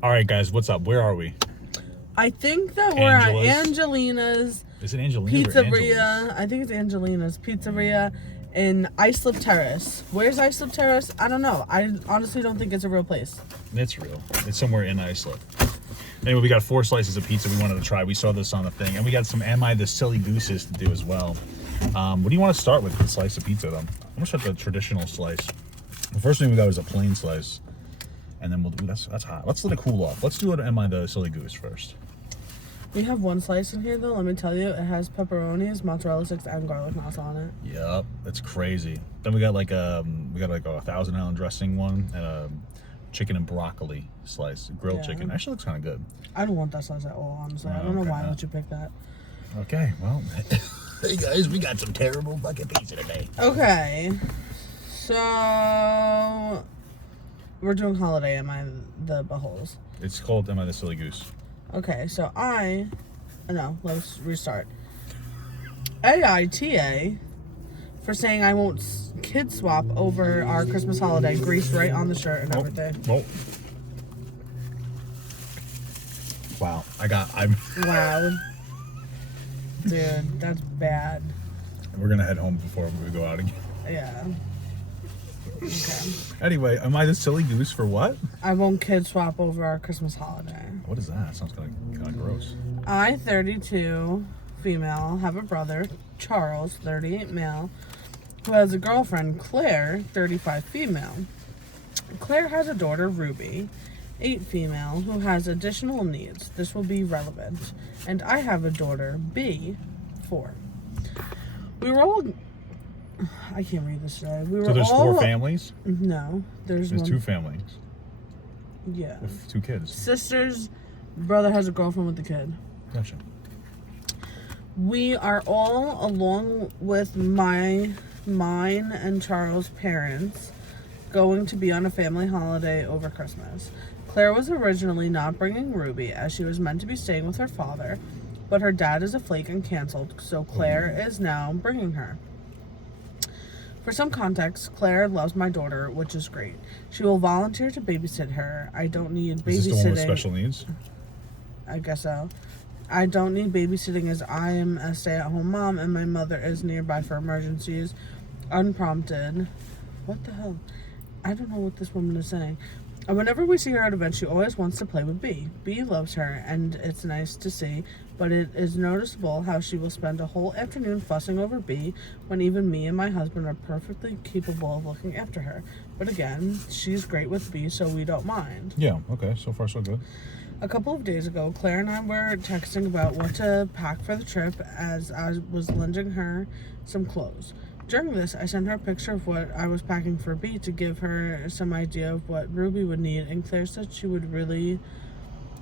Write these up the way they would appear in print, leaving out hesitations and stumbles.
All right, guys, what's up? Where are we? I think that we're Angela's. at Angelina's Is it Angelina's or Angela's? Pizzeria. I think it's Angelina's Pizzeria in Islip Terrace. Where's Islip Terrace? I don't know. I honestly don't think it's a real place. It's real. It's somewhere in Iceland. Anyway, we got 4 slices of pizza we wanted to try. We saw this on the thing. And we got some Am I the Silly Gooses to do as well. What do you want to start with the slice of pizza, though? I'm going to start the traditional slice. The first thing we got was a plain slice. And then we'll do, that's hot. Let's let it cool off. Let's do it Am I the Silly Goose first. We have one slice in here, though. Let me tell you, it has pepperonis, mozzarella sticks, and garlic knots on it. Yep, it's crazy. Then we got like a 1,000 Island dressing one and a chicken and broccoli slice, grilled chicken. Actually looks kind of good. I don't want that slice at all, honestly. I don't know why would you pick that. Okay, well, hey guys, we got some terrible fucking pizza today. Okay, so we're doing holiday. Am I the buttholes? It's called Am I the Silly Goose? Okay, so let's restart. AITA for saying I won't kid swap over our Christmas holiday. Grease right on the shirt and everything. Oh. Wow, Wow. Dude, that's bad. We're gonna head home before we go out again. Yeah. Okay. Anyway, am I the silly goose for what? I won't kid swap over our Christmas holiday. What is that? Sounds kind of gross. I, 32, female, have a brother, Charles, 38, male, who has a girlfriend, Claire, 35, female. Claire has a daughter, Ruby, 8, female, who has additional needs. This will be relevant. And I have a daughter, B, 4. We were all... I can't read this today. So there's 4 families? No. There's 2 families. Yeah. With 2 kids. Sister's brother has a girlfriend with a kid. Gotcha. We are all, along with mine and Charles' parents, going to be on a family holiday over Christmas. Claire was originally not bringing Ruby, as she was meant to be staying with her father, but her dad is a flake and canceled, so Claire is now bringing her. For some context, Claire loves my daughter, which is great. She will volunteer to babysit her. I don't need babysitting. Is this the one with special needs? I guess so. I don't need babysitting as I am a stay-at-home mom and my mother is nearby for emergencies. Unprompted. What the hell? I don't know what this woman is saying. And whenever we see her at events, she always wants to play with B. B loves her, and it's nice to see, but it is noticeable how she will spend a whole afternoon fussing over B when even me and my husband are perfectly capable of looking after her. But again, she's great with B, so we don't mind. Yeah, okay, so far so good. A couple of days ago, Claire and I were texting about what to pack for the trip as I was lending her some clothes. During this, I sent her a picture of what I was packing for B to give her some idea of what Ruby would need, and Claire said she would really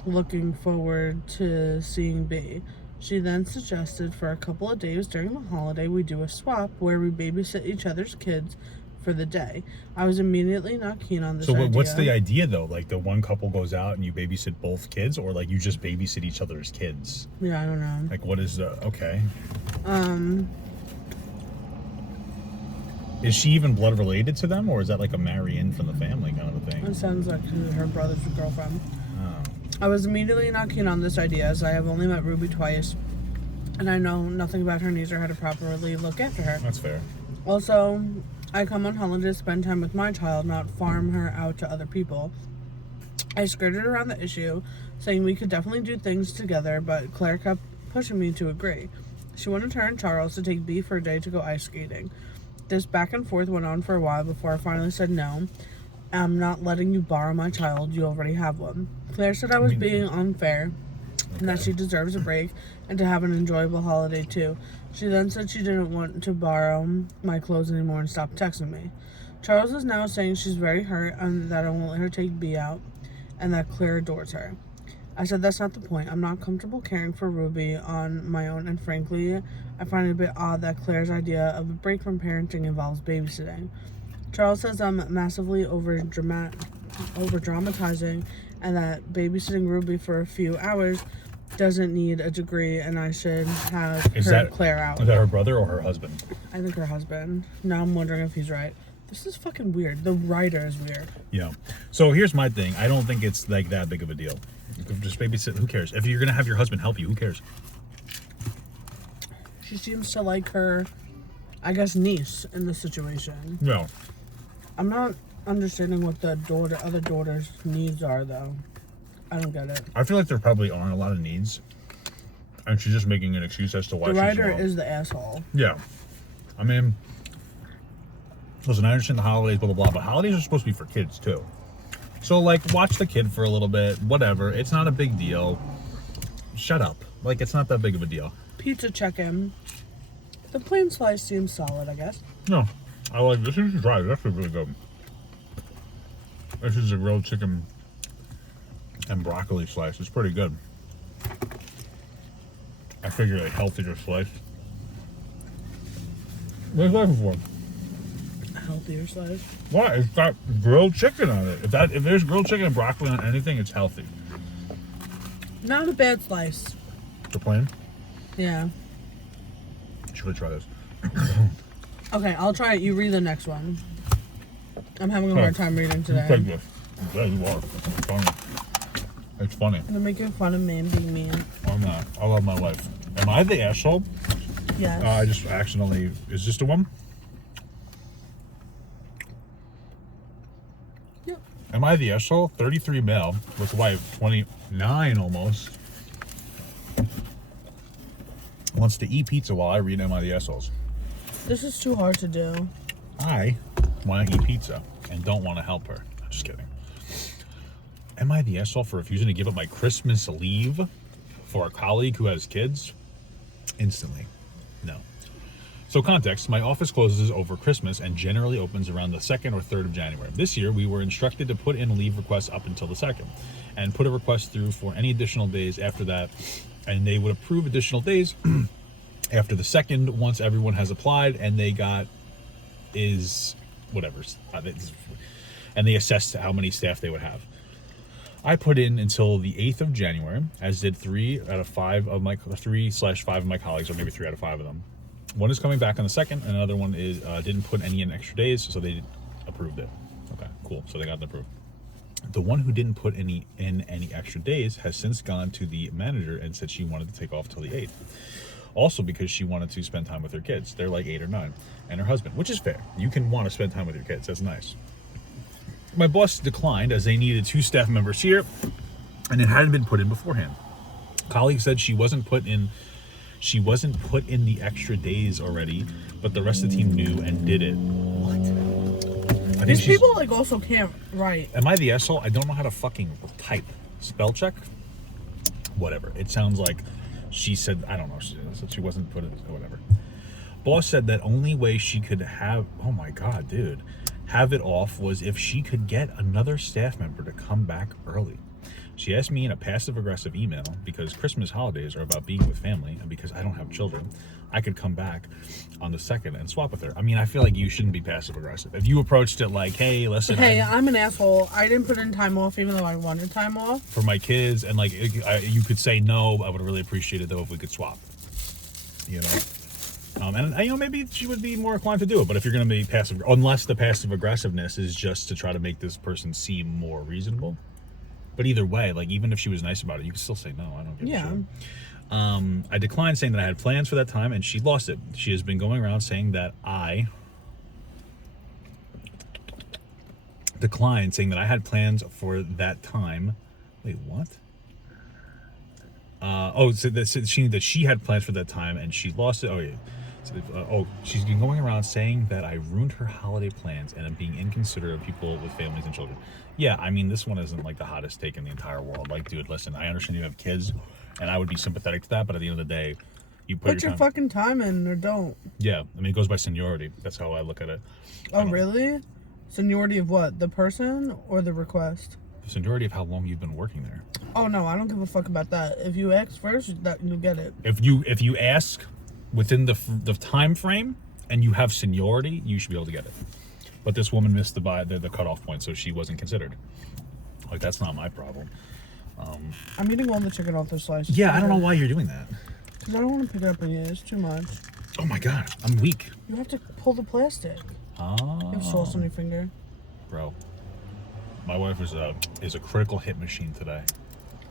looking forward to seeing B. She then suggested for a couple of days during the holiday we do a swap where we babysit each other's kids for the day. I was immediately not keen on this idea. So what's the idea though? Like the one couple goes out and you babysit both kids, or like you just babysit each other's kids? Yeah, I don't know. Like what is the okay? Is she even blood related to them, or is that like a marry in from the family kind of a thing? It sounds like her brother's girlfriend. Oh. I was immediately not keen on this idea as I have only met Ruby twice and I know nothing about her needs or how to properly look after her. That's fair. Also, I come on holiday to spend time with my child, not farm her out to other people. I skirted around the issue, saying we could definitely do things together, but Claire kept pushing me to agree. She wanted her and Charles to take B for a day to go ice skating. This back and forth went on for a while before I finally said no. I'm not letting you borrow my child. You already have one. Claire said I was being unfair and that she deserves a break and to have an enjoyable holiday too. She then said she didn't want to borrow my clothes anymore and stopped texting me. Charles is now saying she's very hurt and that I won't let her take B out and that Claire adores her. I said that's not the point. I'm not comfortable caring for Ruby on my own, and frankly, I find it a bit odd that Claire's idea of a break from parenting involves babysitting. Charles says I'm massively over dramatizing and that babysitting Ruby for a few hours doesn't need a degree and I should have Claire out. Is that her brother or her husband? I think her husband. Now I'm wondering if he's right. This is fucking weird. The writer is weird. Yeah. So here's my thing. I don't think it's like that big of a deal. You could just babysit. Who cares? If you're gonna have your husband help you, who cares? She seems to like her, I guess, niece in this situation. No. I'm not understanding what the other daughter's needs are, though. I don't get it. I feel like there probably aren't a lot of needs, and she's just making an excuse as to why The she's writer wrong. is the asshole. Yeah. I mean, listen, I understand the holidays, blah, blah, blah, but holidays are supposed to be for kids, too. So, like, watch the kid for a little bit, whatever. It's not a big deal. Shut up. Like, it's not that big of a deal. Pizza check-in. The plain slice seems solid, I guess. No. I like this. You should try it. It's actually really good. This is a grilled chicken and broccoli slice. It's pretty good. I figure a healthier slice. What's that for? A healthier slice. Why? It's got grilled chicken on it. If there's grilled chicken and broccoli on anything, it's healthy. Not a bad slice. The plain? Yeah. Should really try this. Okay, I'll try it. You read the next one. I'm having a hard time reading Take today. this. Yeah, you are. It's funny. It's funny. You're making fun of me and being mean. I'm not. I love my life. Am I the asshole? Yes. I just accidentally. Is this the one? Yep. Am I the asshole? 33 male with wife, 29 almost. Wants to eat pizza while I read Am I the Assholes? This is too hard to do. I want to eat pizza and don't want to help her. I'm just kidding. Am I the asshole for refusing to give up my Christmas leave for a colleague who has kids? Instantly. No. So context, my office closes over Christmas and generally opens around the 2nd or 3rd of January. This year, we were instructed to put in leave requests up until the 2nd and put a request through for any additional days after that, and they would approve additional days after the 2nd once everyone has applied and they got whatever, and they assessed how many staff they would have. I put in until the 8th of January, as did 3/5 of my colleagues, or maybe 3 out of 5 of them. One is coming back on the 2nd, and another one is didn't put any in extra days, so they approved it. Okay, cool. So they got it approved. The one who didn't put any extra days has since gone to the manager and said she wanted to take off till the 8th. Also because she wanted to spend time with her kids. They're like 8 or 9, and her husband, which is fair. You can want to spend time with your kids. That's nice. My boss declined as they needed 2 staff members here, and it hadn't been put in beforehand. Colleague said she wasn't put in the extra days already, but the rest of the team knew and did it. What? These people like also can't write. Am I the asshole? I don't know how to fucking type. Spell check? Whatever. It sounds like she said, I don't know, she said she wasn't put in, whatever. Boss said that only way she could have, oh my God, dude, have it off was if she could get another staff member to come back early. She asked me in a passive-aggressive email, because Christmas holidays are about being with family, and because I don't have children, I could come back on the 2nd and swap with her. I mean, I feel like you shouldn't be passive-aggressive. If you approached it like, hey, listen, Hey, I'm an asshole. I didn't put in time off even though I wanted time off. for my kids, and like, you could say no, I would really appreciate it though if we could swap. You know? And you know, maybe she would be more inclined to do it, but if you're going to be passive, unless the passive-aggressiveness is just to try to make this person seem more reasonable. But either way, like, even if she was nice about it, you could still say no. I don't give a shit. I declined, saying that I had plans for that time, and she lost it. She has been going around saying that I declined, saying that I had plans for that time. Wait, what? That she had plans for that time, and she lost it. Oh, yeah. She's been going around saying that I ruined her holiday plans and I'm being inconsiderate of people with families and children. Yeah, I mean, this one isn't like the hottest take in the entire world. Like, dude, listen, I understand you have kids, and I would be sympathetic to that, but at the end of the day, you Put your fucking time in or don't. Yeah, I mean, it goes by seniority. That's how I look at it. Oh, really? Seniority of what? The person or the request? The seniority of how long you've been working there. Oh, no, I don't give a fuck about that. If you ask first, that you'll get it. If you ask within the time frame and you have seniority, you should be able to get it. But this woman missed the cutoff point, so she wasn't considered. Like, that's not my problem. I'm eating all the chicken off the slices. Yeah, I don't know why you're doing that. Because I don't want to pick it up and eat it. It's too much. Oh my God, I'm weak. You have to pull the plastic. Oh. You have sauce on your finger. Bro, my wife is a critical hit machine today.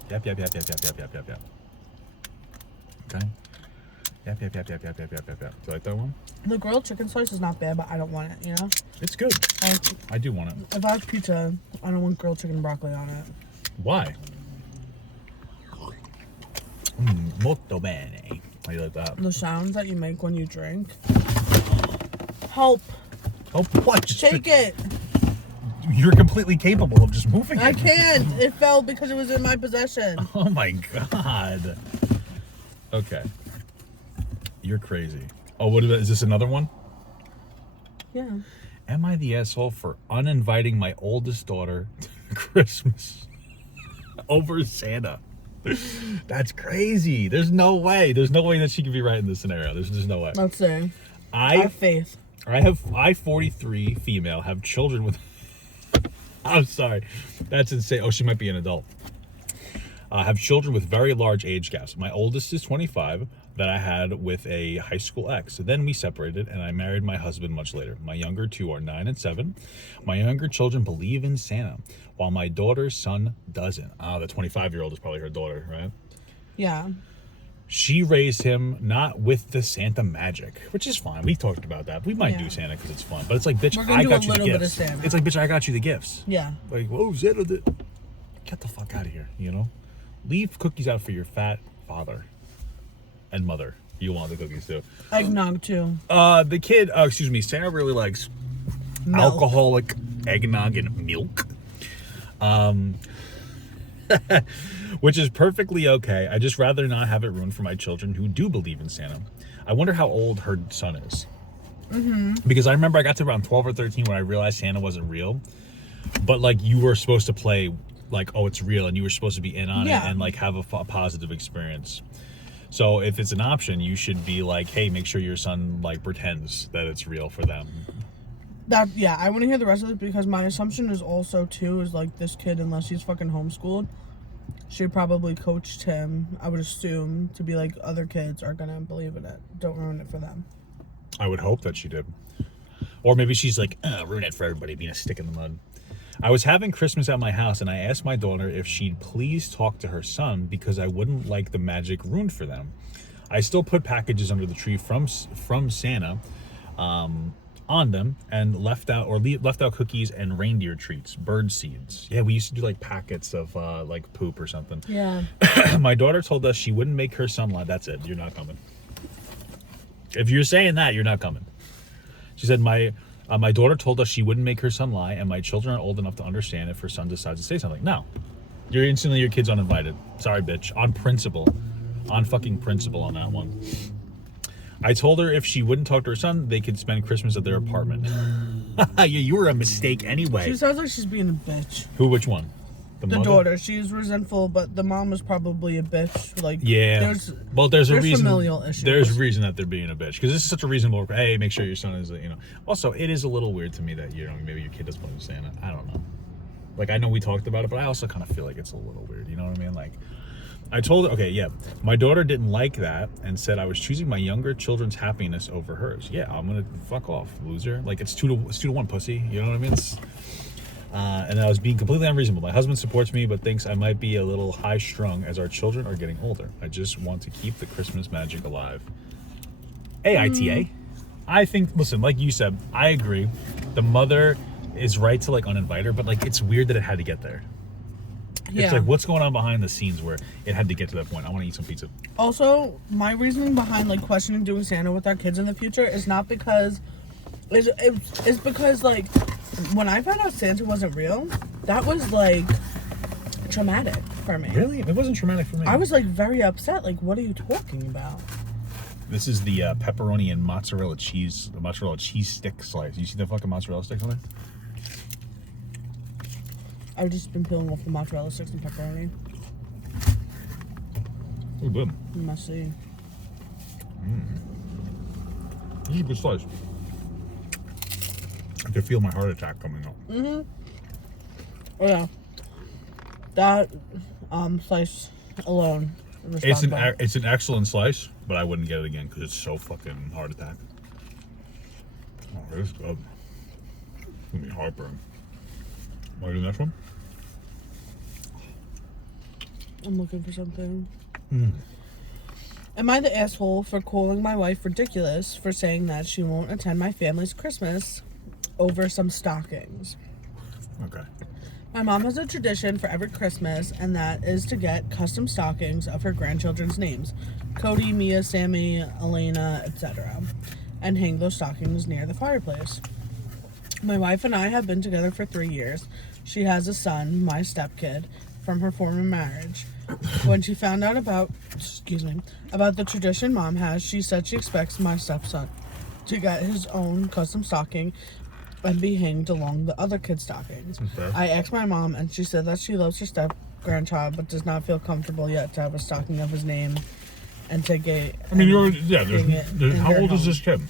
Yep. Okay. Yep. Do you like that one? The grilled chicken slice is not bad, but I don't want it, you know? It's good. I do want it. If I have pizza, I don't want grilled chicken and broccoli on it. Why? Molto bene. How do you like that? The sounds that you make when you drink. Help. Oh, what? Just Take it. You're completely capable of just moving it. I can't. It fell because it was in my possession. Oh my god. Okay. You're crazy. Oh, what is this, another one? Yeah. Am I the asshole for uninviting my oldest daughter to Christmas over Santa? That's crazy. There's no way. There's no way that she could be right in this scenario. There's just no way. Let's see. I have faith. I 43 female have children with I'm sorry. That's insane. Oh, she might be an adult. Have children with very large age gaps. My oldest is 25 that I had with a high school ex. So then we separated and I married my husband much later. My younger two are 9 and 7. My younger children believe in Santa, while my daughter's son doesn't. The 25-year-old is probably her daughter, right? Yeah. She raised him not with the Santa magic, which is fine. We talked about that. We might do Santa because it's fun. But it's like, bitch, I got you the gifts. It's like, bitch, I got you the gifts. Yeah. Like, whoa, Santa did. Get the fuck out of here, you know? Leave cookies out for your fat father and mother. You want the cookies too. Eggnog too. The kid, Santa really likes alcoholic eggnog and milk. Which is perfectly okay. I just rather not have it ruined for my children who do believe in Santa. I wonder how old her son is. Because I remember I got to around 12 or 13 when I realized Santa wasn't real. But like you were supposed to play like, oh, it's real, and you were supposed to be in on it and like have a positive experience. So if it's an option, you should be like, hey, make sure your son like pretends that it's real for them. I want to hear the rest of it because my assumption is also too is like this kid, unless he's fucking homeschooled, she probably coached him, I would assume, to be like, other kids are gonna believe in it. Don't ruin it for them. I would hope that she did. Or maybe she's like, ruin it for everybody, being a stick in the mud. I was having Christmas at my house and I asked my daughter if she'd please talk to her son because I wouldn't like the magic ruined for them. I still put packages under the tree from Santa on them and left out cookies and reindeer treats, bird seeds. Yeah, we used to do like packets of like poop or something. Yeah. My daughter told us she wouldn't make her son lie. That's it. You're not coming. If you're saying that, you're not coming. She said my daughter told us she wouldn't make her son lie, and my children are old enough to understand if her son decides to say something. No. You're instantly your kid's uninvited. Sorry, bitch. On principle. On fucking principle on that one. I told her if she wouldn't talk to her son, they could spend Christmas at their apartment. Yeah, you were a mistake anyway. She sounds like she's being a bitch. Who? Which one? The daughter. She's resentful, but the mom was probably a bitch. Like, yeah. There's a reason. Familial issues. There's a reason that they're being a bitch because this is such a reasonable. Hey, make sure your son is. Also, it is a little weird to me that maybe your kid doesn't believe in Santa. I don't know. Like, I know we talked about it, but I also kind of feel like it's a little weird. You know what I mean? Like, I told her, okay, yeah, my daughter didn't like that and said I was choosing my younger children's happiness over hers. Yeah, I'm gonna fuck off, loser. Like, it's 2-1, pussy. You know what I mean? And I was being completely unreasonable. My husband supports me, but thinks I might be a little high-strung as our children are getting older. I just want to keep the Christmas magic alive. AITA. I think, listen, like you said, I agree. The mother is right to, like, uninvite her, but, like, it's weird that it had to get there. It's like, what's going on behind the scenes where it had to get to that point? I want to eat some pizza. Also, my reasoning behind, like, questioning doing Santa with our kids in the future is not because... It's because, like, when I found out Santa wasn't real, that was, like, traumatic for me. Really? It wasn't traumatic for me. I was, like, very upset. Like, what are you talking about? This is the pepperoni and mozzarella cheese stick slice. You see the fucking mozzarella sticks on there? I've just been peeling off the mozzarella sticks and pepperoni. Oh, good. Messy. This is a good slice. I can feel my heart attack coming up. Oh yeah. That slice alone. It's an excellent slice, but I wouldn't get it again because it's so fucking heart attack. Oh, it's good. Give me heartburn. Want to do the next one? I'm looking for something. Am I the asshole for calling my wife ridiculous for saying that she won't attend my family's Christmas over some stockings? Okay. My mom has a tradition for every Christmas, and that is to get custom stockings of her grandchildren's names. Cody, Mia, Sammy, Elena, etc. and hang those stockings near the fireplace. My wife and I have been together for 3 years. She has a son, my stepkid, from her former marriage. When she found out about the tradition mom has, she said she expects my stepson to get his own custom stocking and be hanged along the other kids' stockings. Okay. I asked my mom, and she said that she loves her step-grandchild, but does not feel comfortable yet to have a stocking of his name and to get. I mean, how old is this? this kid?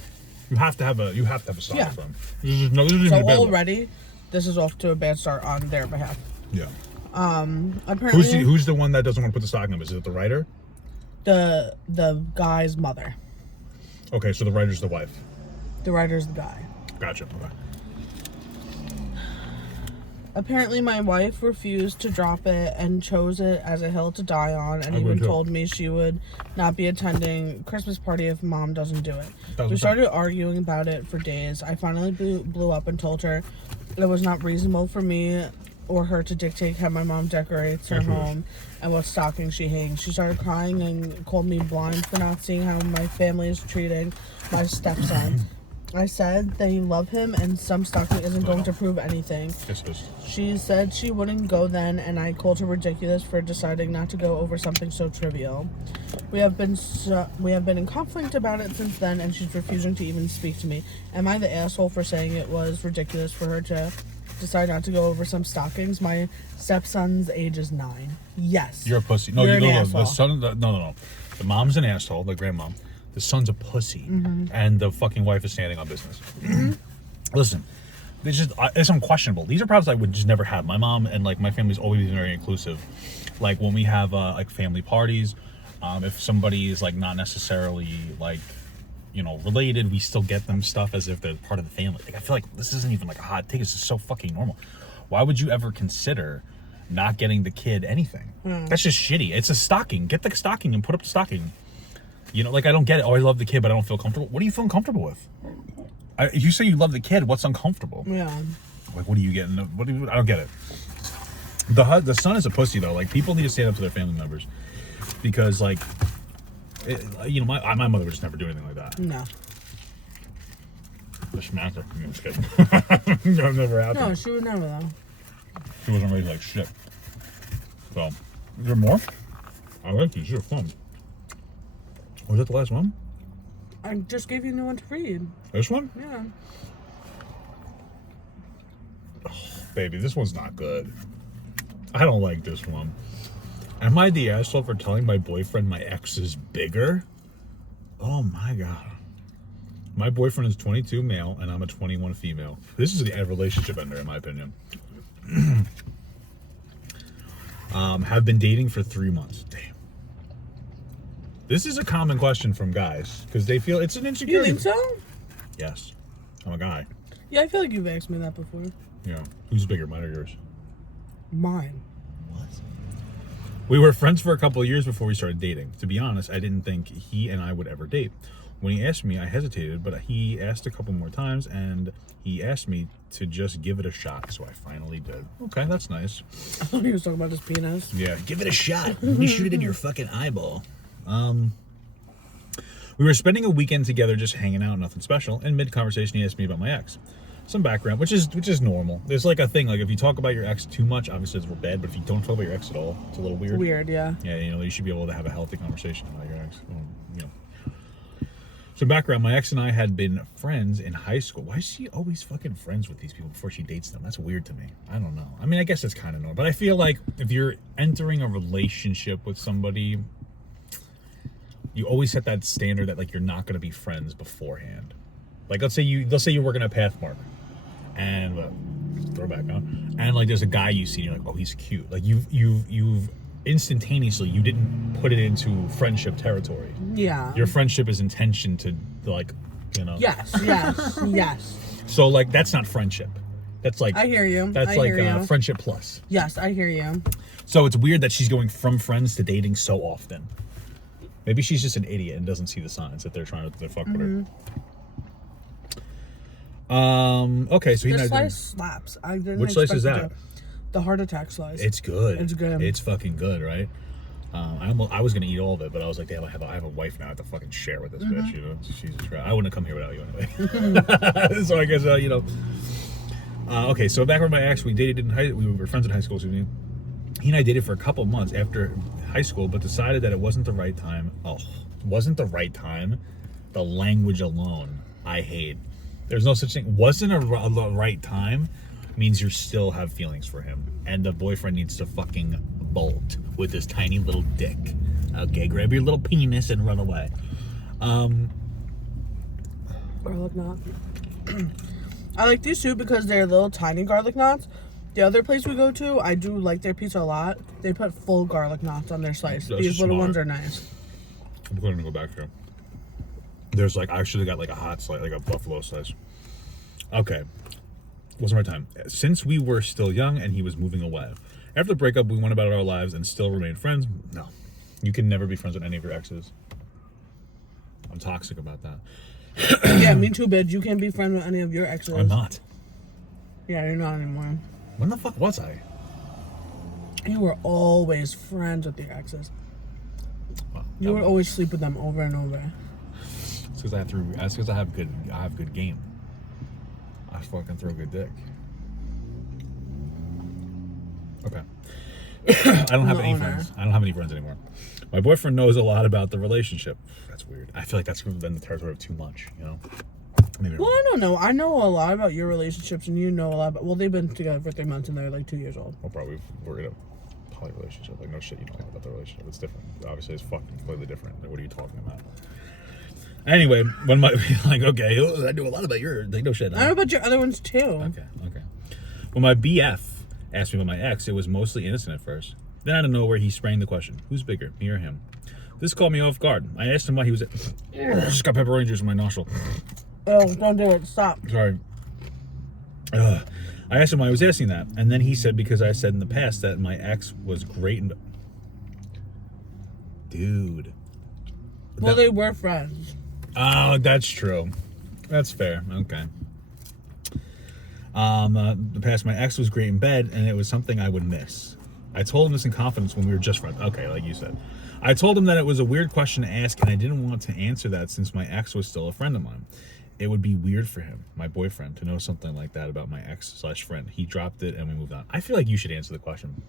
You have to have a stocking Yeah. for him. This is even So a bad look. already, this is off to a bad start on their behalf. Yeah. Apparently, Who's the one that doesn't want to put the stocking up? Is it the writer? the guy's mother. Okay, so the writer's the wife. The writer's the guy. Gotcha. Okay. Apparently, my wife refused to drop it and chose it as a hill to die on, and I even would too. told me she would not be attending Christmas party if mom doesn't do it. Doesn't We started arguing about it for days. I finally blew up and told her it was not reasonable for me or her to dictate how my mom decorates her Absolutely. home and what stocking she hangs. She started crying and called me blind for not seeing how my family is treating my stepson. I said they love him and some stocking isn't going to prove anything. Yes, it is. She said she wouldn't go then, and I called her ridiculous for deciding not to go over something so trivial. We have been in conflict about it since then, and she's refusing to even speak to me. Am I the asshole for saying it was ridiculous for her to decide not to go over some stockings? My stepson's age is 9. Yes. You're a pussy. No, You're you an know asshole. the son. No. The mom's an asshole. The grandmom. The son's a pussy, and the fucking wife is standing on business. Listen, it's unquestionable. These are problems I would just never have. My mom and like my family's always been very inclusive. Like when we have like family parties, if somebody is like not necessarily like related, we still get them stuff as if they're part of the family. Like I feel like this isn't even like a hot take. It's just so fucking normal. Why would you ever consider not getting the kid anything? That's just shitty. It's a stocking. Get the stocking and put up the stocking. Like I don't get it. Oh, I love the kid, but I don't feel comfortable. What do you feel uncomfortable with? You say you love the kid. What's uncomfortable? Yeah. Like, what are you getting? I don't get it. The son is a pussy though. Like people need to stand up to their family members because, like, my mother would just never do anything like that. No. I smacked her. I'm just kidding. I've never had No, that. she would never though. She wasn't raised like shit. So, is there more? I like these. These are fun. Was that the last one? I just gave you a new one to read. This one? Yeah. Baby, this one's not good. I don't like this one. Am I the asshole for telling my boyfriend my ex is bigger? Oh my god. My boyfriend is 22 male and I'm a 21 female. This is a relationship ender in my opinion. Have been dating for 3 months. Damn. This is a common question from guys because they feel it's an You insecurity. think so? Yes. I'm a guy. Yeah, I feel like you've asked me that before. Yeah. Who's bigger, mine or yours? Mine. What? We were friends for a couple of years before we started dating. To be honest, I didn't think he and I would ever date. When he asked me, I hesitated, but he asked a couple more times, and he asked me to just give it a shot, so I finally did. Okay, that's nice. I thought he was talking about his penis. Yeah, give it a shot. Let me shoot it in your fucking eyeball. We were spending a weekend together just hanging out, nothing special, and mid-conversation he asked me about my ex. Some background, which is normal. There's like a thing, like if you talk about your ex too much, obviously it's real bad, but if you don't talk about your ex at all, it's a little weird. Weird, yeah. Yeah, you should be able to have a healthy conversation about your ex. So background, my ex and I had been friends in high school. Why is she always fucking friends with these people before she dates them? That's weird to me. I don't know. I mean, I guess it's kind of normal. But I feel like if you're entering a relationship with somebody, you always set that standard that like you're not going to be friends beforehand. Like let's say you're working at Pathmark, and throwback, huh? And like there's a guy you see, and you're like, oh, he's cute. Like you've instantaneously you didn't put it into friendship territory. Yeah. Your friendship is intention to like, Yes. Yes. So like that's not friendship. That's like I hear you. That's I like hear you. friendship plus. Yes, I hear you. So it's weird that she's going from friends to dating so often. Maybe she's just an idiot and doesn't see the signs that they're trying to fuck with her. Okay, so This slice slaps. I didn't Which slice expect is it that? to. The heart attack slice. It's good. It's good. It's fucking good, right? I was gonna eat all of it, but I was like, damn, I have a wife now. I have to fucking share with this bitch, you know? Jesus Christ. I wouldn't have come here without you anyway. So I guess, you know. Okay, so back when my ex, we were friends in high school, excuse me. He and I dated for a couple months after high school, but decided that it wasn't the right time. Oh, wasn't the right time? The language alone, I hate. There's no such thing. Wasn't a right time means you still have feelings for him. And the boyfriend needs to fucking bolt with his tiny little dick. Okay, grab your little penis and run away. Garlic knot. I like these too because they're little tiny garlic knots. The other place we go to, I do like their pizza a lot. They put full garlic knots on their slice. That's These little smart. ones are nice. I'm going to go back here. There's like, I should have got like a hot slice, like a buffalo slice. Okay. Wasn't the right time. Since we were still young and he was moving away. After the breakup, we went about our lives and still remain friends. No. You can never be friends with any of your exes. I'm toxic about that. Yeah, me too, bitch. You can't be friends with any of your exes. I'm not. Yeah, you're not anymore. When the fuck was I? You were always friends with your exes. Well, You would always sleep with them over and over. It's because I have good game. I fucking throw good dick. Okay. I don't have any owner. friends. I don't have any friends anymore. My boyfriend knows a lot about the relationship. That's weird. I feel like that's been the territory of too much, you know? Maybe Well, I don't know. I know a lot about your relationships, and you know a lot about. Well, they've been together for 3 months, and they're like 2 years old. Well, probably we're in a poly relationship. Like, no shit, you know about the relationship. It's different. Obviously, it's fucking completely different. Like, what are you talking about? Anyway, when my like, okay, I know a lot about your like, no shit. I know about your other ones too. Okay. When my BF asked me about my ex, it was mostly innocent at first. Then out of nowhere, he sprang the question: who's bigger, me or him? This caught me off guard. I asked him why he was. Just got pepperoni juice in my nostril. Oh, don't do it. Stop. Sorry. I asked him why he was asking that, and then he said because I said in the past that my ex was great and. Dude. Well, they were friends. Oh, that's true. That's fair. Okay. The past, my ex was great in bed, and it was something I would miss. I told him this in confidence when we were just friends. Okay, like you said. I told him that it was a weird question to ask, and I didn't want to answer that since my ex was still a friend of mine. It would be weird for him, my boyfriend, to know something like that about my ex/friend. He dropped it, and we moved on. I feel like you should answer the question.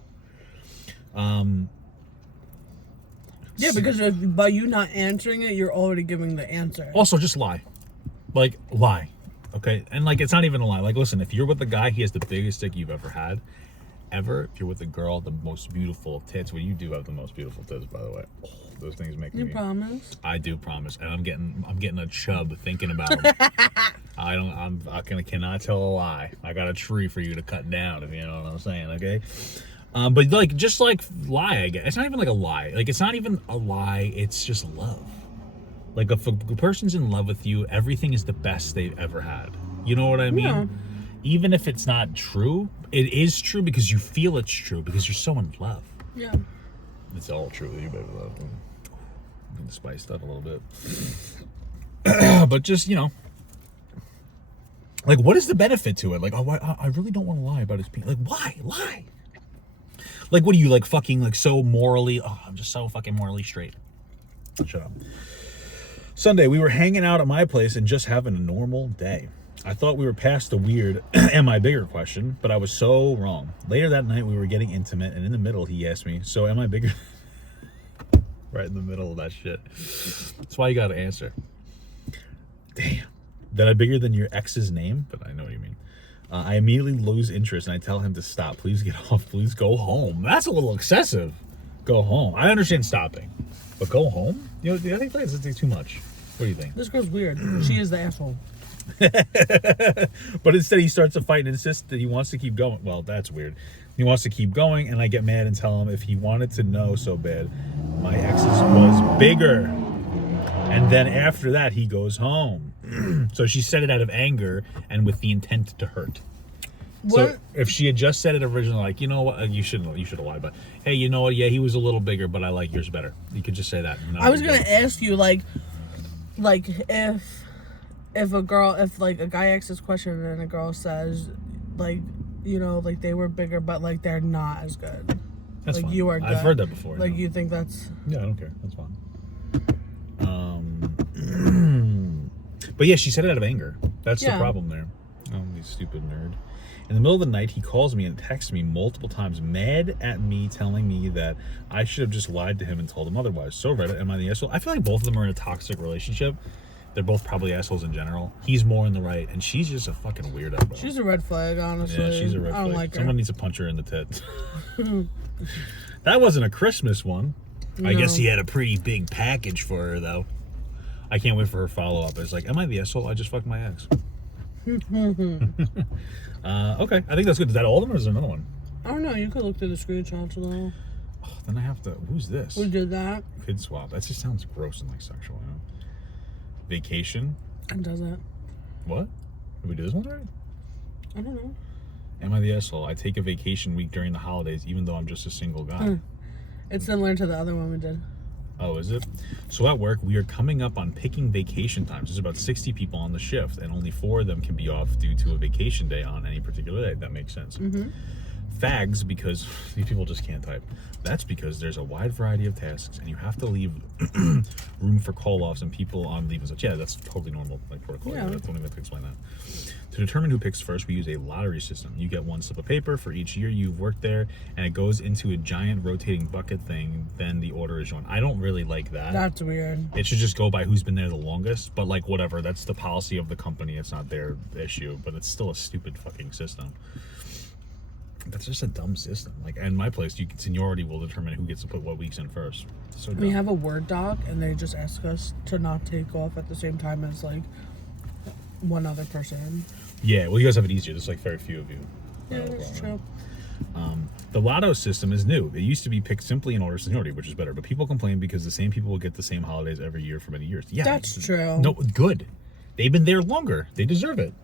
Yeah, because by you not answering it, you're already giving the answer. Also, just lie. Like, lie. Okay? And, like, it's not even a lie. Like, listen, if you're with a guy, he has the biggest dick you've ever had. Ever. If you're with a girl, the most beautiful tits. Well, you do have the most beautiful tits, by the way. Oh, those things make me... You promise? I do promise. And I'm getting a chub thinking about them. I cannot tell a lie. I got a tree for you to cut down, if you know what I'm saying, okay? But like, just like lie, I guess. It's not even like a lie. Like, it's not even a lie. It's just love. Like, if a person's in love with you, everything is the best they've ever had. You know what I mean? Yeah. Even if it's not true, it is true because you feel it's true because you're so in love. Yeah. It's all true with you, baby love. I'm gonna spice that a little bit. But just, you know, like, what is the benefit to it? Like, oh, I really don't want to lie about his penis. Like, why? Lie. Like, what are you, like, fucking, like, so morally... Oh, I'm just so fucking morally straight. Shut up. Sunday, we were hanging out at my place and just having a normal day. I thought we were past the weird, am I bigger question, but I was so wrong. Later that night, we were getting intimate, and in the middle, he asked me, so am I bigger? Right in the middle of that shit. That's why you gotta answer. Damn. That I'm bigger than your ex's name? But I know what you mean. I immediately lose interest and I tell him to stop. Please get off. Please go home. That's a little excessive. Go home. I understand stopping, but go home? You know, I think that's too much. What do you think? This girl's weird. She is the asshole. But instead he starts to fight and insists that he wants to keep going. Well, that's weird. He wants to keep going, and I get mad and tell him if he wanted to know so bad, my ex's was bigger. And then after that, he goes home. So she said it out of anger and with the intent to hurt. So What? if she had just said it originally, like, you know what, you should have lied, but hey, you know what? Yeah, he was a little bigger, but I like yours better. You could just say that. I was gonna ask you, like if a girl, if like a guy asks this question and a girl says, like, you know, like they were bigger, but like they're not as good. That's like fine. you are good. I've heard that before. Like yeah. you think that's. Yeah, I don't care. That's fine. But yeah, she said it out of anger. That's the Yeah. problem there. Oh, you stupid nerd. In the middle of the night, he calls me and texts me multiple times, mad at me, telling me that I should have just lied to him and told him otherwise. So Reddit, am I the asshole? I feel like both of them are in a toxic relationship. They're both probably assholes in general. He's more in the right, and she's just a fucking weirdo, bro. She's a red flag, honestly. Yeah, she's a red I don't flag. like her. Someone needs to punch her in the tit. That wasn't a Christmas one. I guess he had a pretty big package for her, though. I can't wait for her follow-up. It's like, am I the asshole? I just fucked my ex. Okay, I think that's good. Is that all of them, or is there another one? I don't know. You could look through the screenshots though. Oh, then I have to... Who's this? We did that. Kid swap. That just sounds gross and like sexual, you know? Vacation. It doesn't. What? Did we do this one already? I don't know. Am I the asshole? I take a vacation week during the holidays, even though I'm just a single guy. It's similar to the other one we did. Oh, is it? So at work, we are coming up on picking vacation times. There's about 60 people on the shift, and only 4 of them can be off due to a vacation day on any particular day. That makes sense. Fags, because these people just can't type. That's because there's a wide variety of tasks, and you have to leave room for call-offs and people on leave and such. Yeah, that's totally normal, like protocol. Yeah. I don't even have to explain that. To determine who picks first, we use a lottery system. You get 1 slip of paper for each year you've worked there, and it goes into a giant rotating bucket thing. Then the order is shown. I don't really like that. That's weird. It should just go by who's been there the longest, but like whatever, that's the policy of the company. It's not their issue, but it's still a stupid fucking system. That's just a dumb system. Like in my place, seniority will determine who gets to put what weeks in first. So We have a Word doc, and they just ask us to not take off at the same time as like one other person. Yeah, well, you guys have it easier. There's like very few of you. Yeah, that's true. The lotto system is new. It used to be picked simply in order of seniority, which is better. But people complain because the same people will get the same holidays every year for many years. Yeah, That's true. No, good. They've been there longer. They deserve it.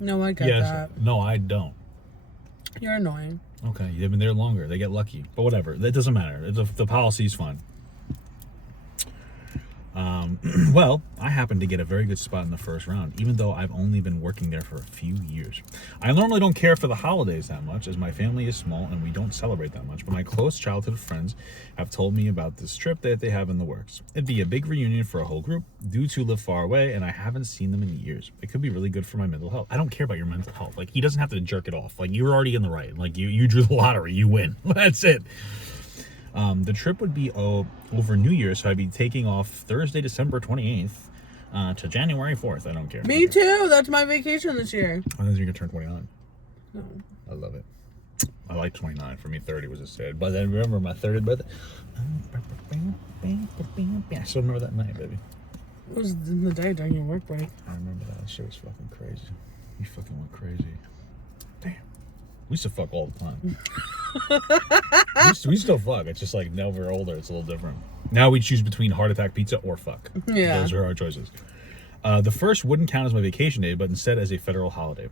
No, I get that. No, I don't. You're annoying. Okay, they've been there longer. They get lucky. But whatever. That doesn't matter. The policy's fine. Well, I happened to get a very good spot in the first round, even though I've only been working there for a few years. I normally don't care for the holidays that much, as my family is small and we don't celebrate that much, but my close childhood friends have told me about this trip that they have in the works. It'd be a big reunion for a whole group, due to live far away, and I haven't seen them in years. It could be really good for my mental health. I don't care about your mental health. Like, he doesn't have to jerk it off. Like, you're already in the right. Like, you drew the lottery. You win. That's it. The trip would be over New Year's, so I'd be taking off Thursday, December 28th to January 4th. I don't care. Me too. That's my vacation this year. I think you're going to turn 29. No. I love it. I like 29. For me, 30 was a sad. But then remember my 30th birthday. I still remember that night, baby. It was in the day during your work break. I remember that. That shit was fucking crazy. You fucking went crazy. Damn. We used to fuck all the time. we still fuck. It's just like now we're older, it's a little different. Now we choose between heart attack pizza or fuck. Yeah. Those are our choices. The first wouldn't count as my vacation day, but instead as a federal holiday.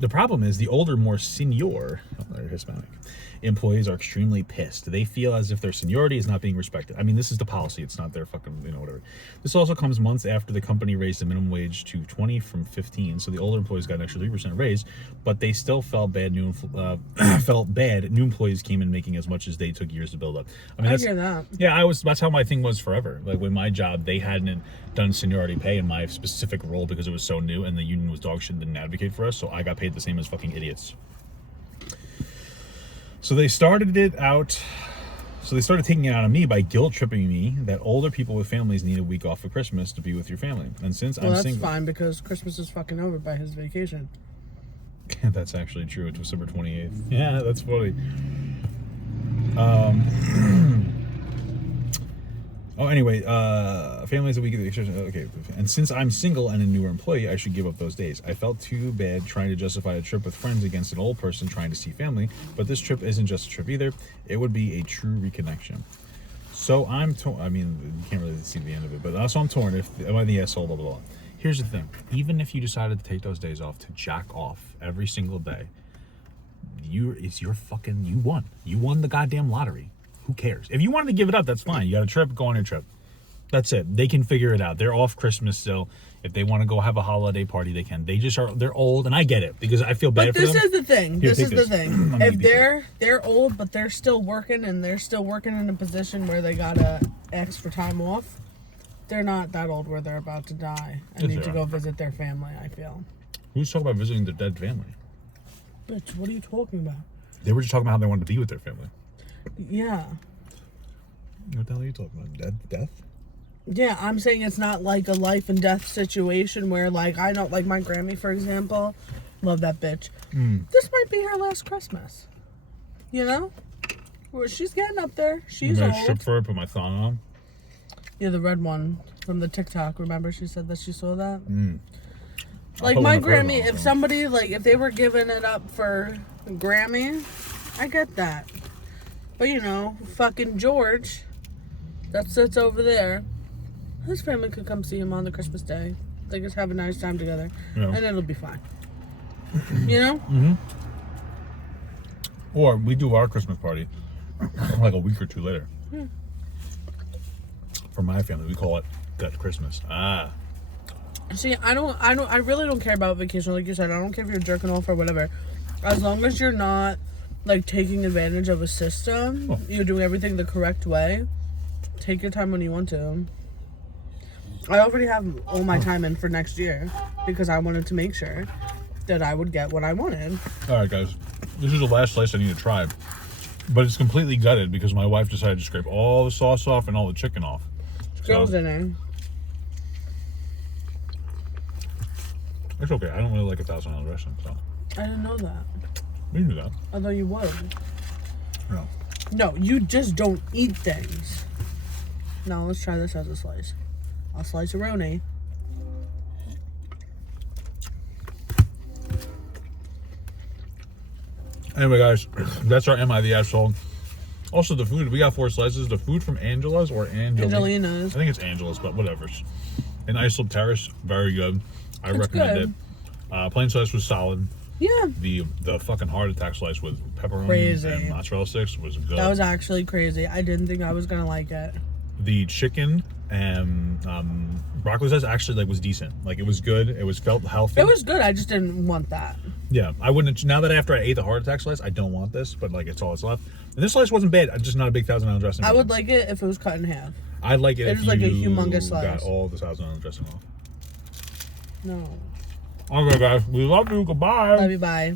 The problem is the older, more senior, they're Hispanic, employees are extremely pissed. They feel as if their seniority is not being respected. I mean, this is the policy. It's not their fucking, whatever. This also comes months after the company raised the minimum wage to 20 from 15. So the older employees got an extra 3% raise, but they still felt bad. New employees came in making as much as they took years to build up. I mean, I hear that. Yeah, that's how my thing was forever. Like with my job, they hadn't done seniority pay in my specific role because it was so new and the union was dog shit and didn't advocate for us. So I got paid the same as fucking idiots. So they started taking it out on me by guilt tripping me that older people with families need a week off for Christmas to be with your family. And since I'm That's single, fine because Christmas is fucking over by his vacation. that's actually true. It's December 28th. Yeah, that's funny. Anyway, families a week of the extension. Okay, and since I'm single and a newer employee, I should give up those days. I felt too bad trying to justify a trip with friends against an old person trying to see family, but this trip isn't just a trip either. It would be a true reconnection. So I'm torn. I mean, you can't really see the end of it, but also I'm torn. Am I the asshole? Blah blah blah. Here's the thing. Even if you decided to take those days off to jack off every single day, you won. You won the goddamn lottery. Who cares? If you wanted to give it up, that's fine. You got a trip, go on your trip. That's it. They can figure it out. They're off Christmas still. If they want to go have a holiday party, they can. They're old, and I get it because I feel bad But for them. this is the thing. Here, This take is the this. thing. I'm If gonna they're old, but they're still working, and they're still working in a position where they gotta ask for time off, they're not that old where they're about to die and Yes, need they to are. go visit their family. I feel. Who's talking about visiting their dead family? Bitch, what are you talking about? They were just talking about how they wanted to be with their family. Yeah. What the hell are you talking about? Death? Yeah, I'm saying it's not like a life and death situation where, like, I know, like, my Grammy, for example, love that bitch. This might be her last Christmas. You know? Well, she's getting up there. She's I'm old. gonna strip for it, put my thong on. Yeah, the red one from the TikTok. Remember she said that she saw that? Like, put my one of hers Grammy, on, if so. somebody, like, if they were giving it up for Grammy, I get that. But, you know, fucking George, that sits over there, his family could come see him on the Christmas day. They just have a nice time together. Yeah. And it'll be fine. You know? Or we do our Christmas party like a week or two later. For my family, we call it Gut Christmas. See, I really don't care about vacation. Like you said, I don't care if you're jerking off or whatever. As long as you're not, like, taking advantage of a system, you're doing everything the correct way, take your time when you want to. I already have all my time in for next year because I wanted to make sure that I would get what I wanted. All right, guys. This is the last slice I need to try. But it's completely gutted because my wife decided to scrape all the sauce off and all the chicken off. Girls So, dinner. it's okay. I don't really like 1,000-ounce dressing, so I didn't know that. we can do that. I thought you would. No. No, you just don't eat things. Now let's try this as a slice. A slice-a-roni. Anyway, guys, that's our Am I the Asshole? Also, the food, we got 4 slices. The food from Angela's or Angelina's. I think it's Angela's, but whatever. In Islip Terrace, very good. I It's recommend good. it. Plain slice was solid. Yeah. The fucking heart attack slice with pepperoni Crazy. and mozzarella sticks was good. That was actually crazy. I didn't think I was gonna like it. The chicken and broccoli slice actually was decent. Like, it was good. It was felt healthy. It was good. I just didn't want that. Yeah, I wouldn't. Now that after I ate the heart attack slice, I don't want this, but like it's all that's left. And this slice wasn't bad. I'm just not a big 1,000-ounce dressing. I would like it if it was cut in half. I'd like it It if is like a you humongous slice. got all the 1,000-ounce dressing off. No. Okay, guys, we love you. Goodbye. Love you. Bye.